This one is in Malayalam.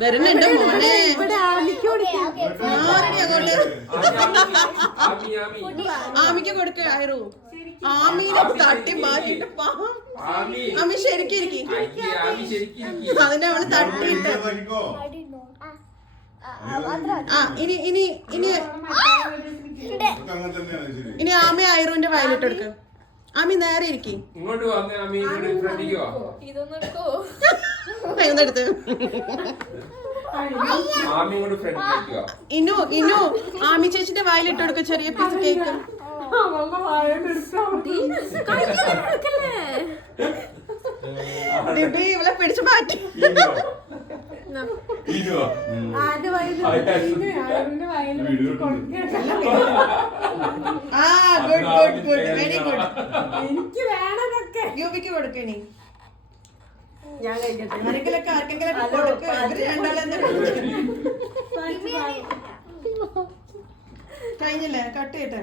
വരുന്നുണ്ട് മോനെ. ആമിക്ക് കൊടുക്ക ആയിരു. ആമീനെ തട്ടി മാറ്റിട്ട് ആമി ശരിക്കും അതിനെ അവള് തട്ടിയിട്ട്. ഇനി ആമി ആയിറുവിന്റെ വയലിട്ട് കൊടുക്ക. ആമി നേരെ ഇരിക്കും. എടുത്ത് ഇന്നു ആമി ചേച്ചിന്റെ വായിലിട്ട് കൊടുക്ക ചെറിയ പീസ് കേക്ക്. ഇവളെ പിടിച്ചു മാറ്റി. Very good. എനിക്ക് വേണതൊക്കെ യൂബിക്ക് കൊടുക്കണി. ഞാൻ ആരെങ്കിലൊക്കെ ആർക്കെങ്കിലൊക്കെ കൊടുക്കുക. കഴിഞ്ഞില്ലേ? കട്ട് ചെയ്യട്ടെ.